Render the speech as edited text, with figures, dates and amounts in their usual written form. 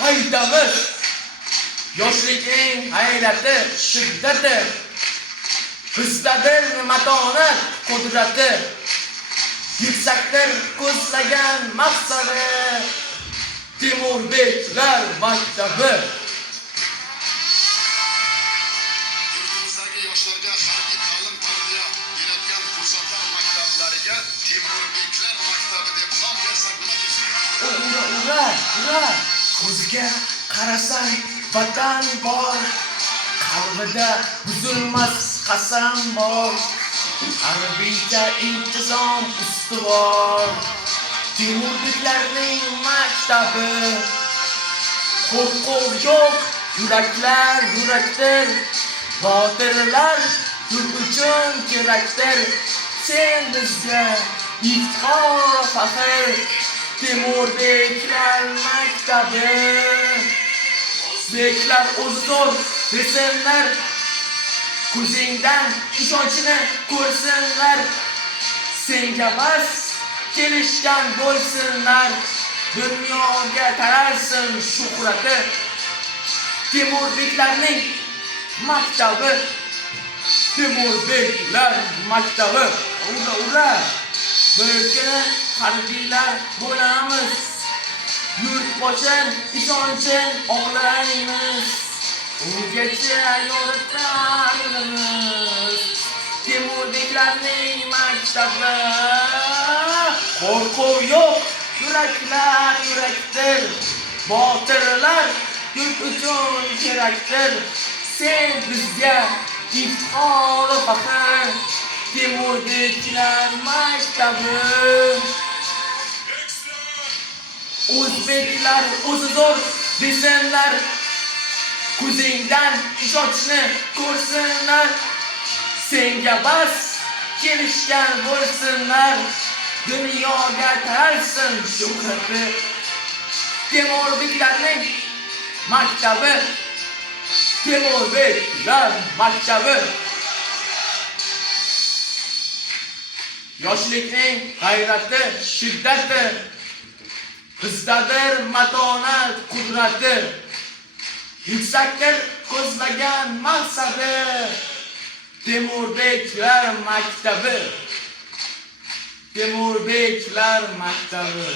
haydamiz. Yoshlikning hayrati, shiddati, bizdadir matonat, qudrati, yuksakdir ko'zlagan maqsadi, Temurbeklar maktabi. Yurtimizdagi yoshlarga harbiy ta'lim tarbiya beradigan kursantlar maktablariga Temurbeklar maktabi deb nom bersak nima deysiz? Ura! Ko'zga qarasang vatan bor, qalbida buzilmas qasam bor, harbiycha intizom ustuvor. Temurbeklarning maktabi, qo'rquv yo'q, yuraklar yurakdir, botirlar yurt uchun kerakdir. Sen bizga iftixor faxr, Temurbeklar maktabi. Beklar o'zor desinlar, ko'zingdan ishonchni ko'rsinlar, senga bas kelishgan bo'lsinlar, dunyoga taralsin shuhrati. Temurbeklarning maktabi, Temurbeklar maktabi. Ura! Birgina harbiylar bo'lamiz, yurtboshim ishonchin oqlaymiz, ungacha yo'riqamiz. Temurbeklarning maktabi, qo'rquv yo'q, yuraklar yurakdir, botirlar yurt uchun kerakdir. Sen bizga iftixor faxr, Temurbeklar maktabi. O'zbeklar o'zi zo'r desinlar, ko'zingdan ishonchni ko'rsinlar, senga bas kelishgan bo'lsinlar, dunyoga taralsin shuhrati. Temurbeklarning maktabi, Temurbeklar maktabi. Yoshlikning g'ayrati, shiddati, bizdadir matonat, qudrati, yuksakdir ko'zlagan maqsadi, Temurbeklar maktabi. Temurbeklar maktabi.